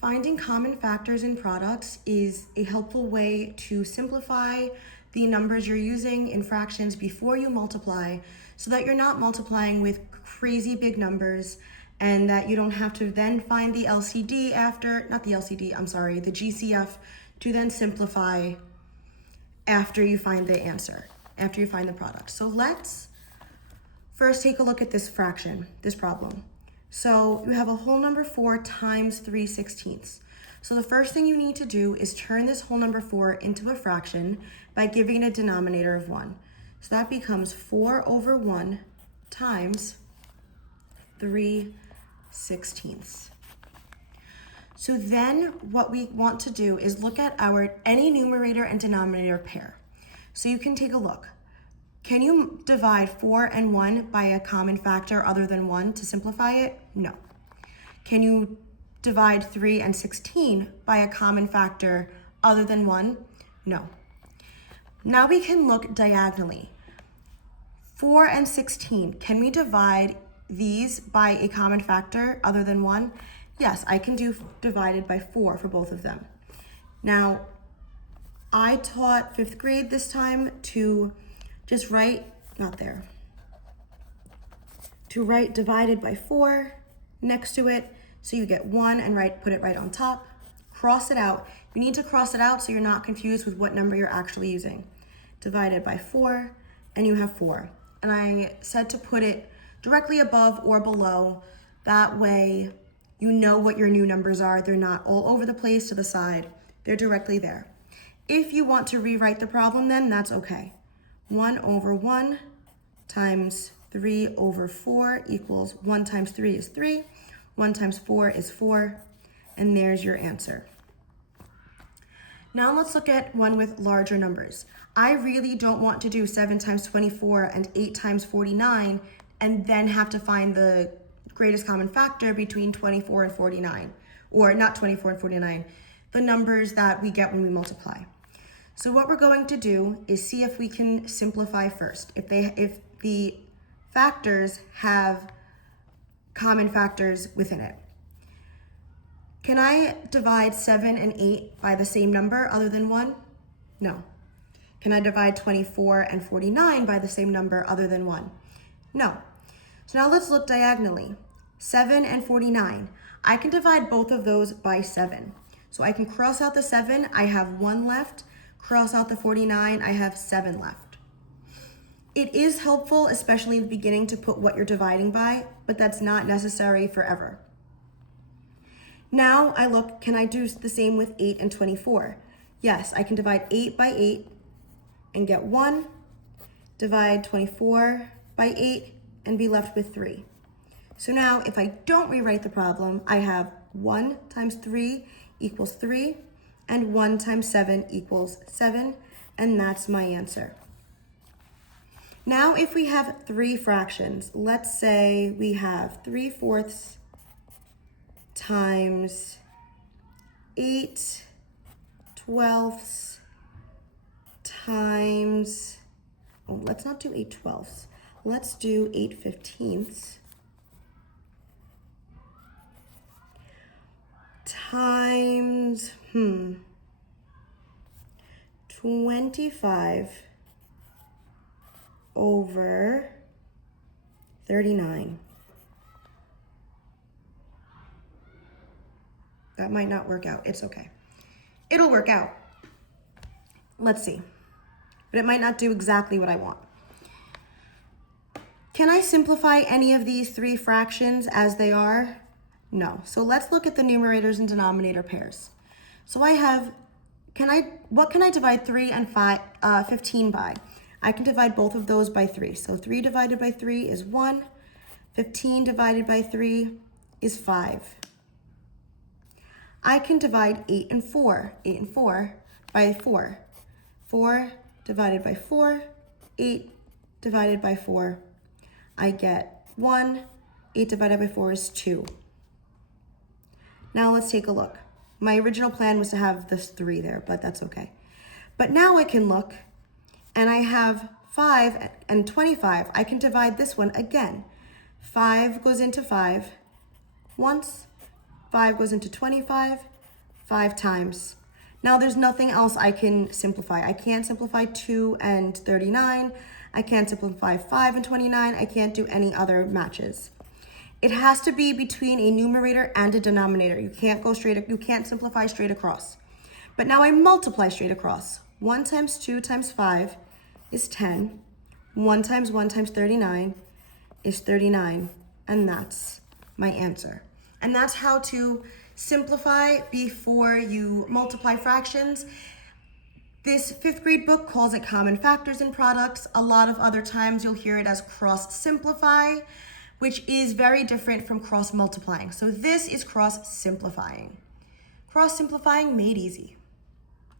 Finding common factors in products is a helpful way to simplify the numbers you're using in fractions before you multiply so that you're not multiplying with crazy big numbers and that you don't have to then find the LCD after, not the LCD, I'm sorry, the GCF to then simplify after you find the answer, after you find the product. So let's first take a look at this fraction, this problem. So you have a whole number 4 times 3/16. So the first thing you need to do is turn this whole number 4 into a fraction by giving it a denominator of 1. So that becomes 4 over 1 times 3/16. So then what we want to do is look at our any numerator and denominator pair. So you can take a look. Can you divide 4 and 1 by a common factor other than 1 to simplify it? No. Can you divide 3 and 16 by a common factor other than 1? No. Now we can look diagonally. 4 and 16, can we divide these by a common factor other than 1? Yes, I can do divided by 4 for both of them. Now, I taught 5th grade this time to just write, not there, to write divided by 4 next to it, so you get 1 and put it right on top. Cross it out. You need to cross it out so you're not confused with what number you're actually using. Divided by 4, and you have 4. And I said to put it directly above or below. That way you know what your new numbers are. They're not all over the place to the side. They're directly there. If you want to rewrite the problem, then that's okay. 1 over 1 times 3 over 4 equals 1 times 3 is 3, 1 times 4 is 4, and there's your answer. Now let's look at one with larger numbers. I really don't want to do 7 times 24 and 8 times 49 and then have to find the greatest common factor between 24 and 49, or not 24 and 49, the numbers that we get when we multiply. So what we're going to do is see if we can simplify first. If the factors have common factors within it. Can I divide 7 and 8 by the same number other than 1? No. Can I divide 24 and 49 by the same number other than 1? No. So now let's look diagonally. 7 and 49. I can divide both of those by 7. So I can cross out the 7, I have 1 left. Cross out the 49, I have 7 left. It is helpful, especially in the beginning, to put what you're dividing by, but that's not necessary forever. Now I look, can I do the same with 8 and 24? Yes, I can divide 8 by 8 and get 1, divide 24 by 8 and be left with 3. So now if I don't rewrite the problem, I have 1 times 3 equals 3, and 1 times 7 equals 7, and that's my answer. Now if we have 3 fractions, let's say we have 3/4 times 8/12 times, oh, let's not do 8/12, let's do 8/15 times, 25 over 39. That might not work out. It's okay. It'll work out. Let's see. But it might not do exactly what I want. Can I simplify any of these 3 fractions as they are? No. So let's look at the numerators and denominator pairs. So I have, what can I divide 3 and 15 by? I can divide both of those by 3. So 3 divided by 3 is 1. 15 divided by 3 is 5. I can divide 8 and 4 by 4. 4 divided by 4, 8 divided by 4. I get 1. 8 divided by 4 is 2. Now let's take a look. My original plan was to have this 3 there, but that's okay. But now I can look, and I have 5 and 25. I can divide this one again. 5 goes into 5 once, 5 goes into 25, 5 times. Now there's nothing else I can simplify. I can't simplify 2 and 39. I can't simplify 5 and 29. I can't do any other matches. It has to be between a numerator and a denominator. You can't simplify straight across. But now I multiply straight across. 1 times 2 times 5 is 10. 1 times 1 times 39 is 39. And that's my answer. And that's how to simplify before you multiply fractions. This 5th grade book calls it common factors in products. A lot of other times you'll hear it as cross simplify, which is very different from cross multiplying. So this is cross simplifying. Cross simplifying made easy.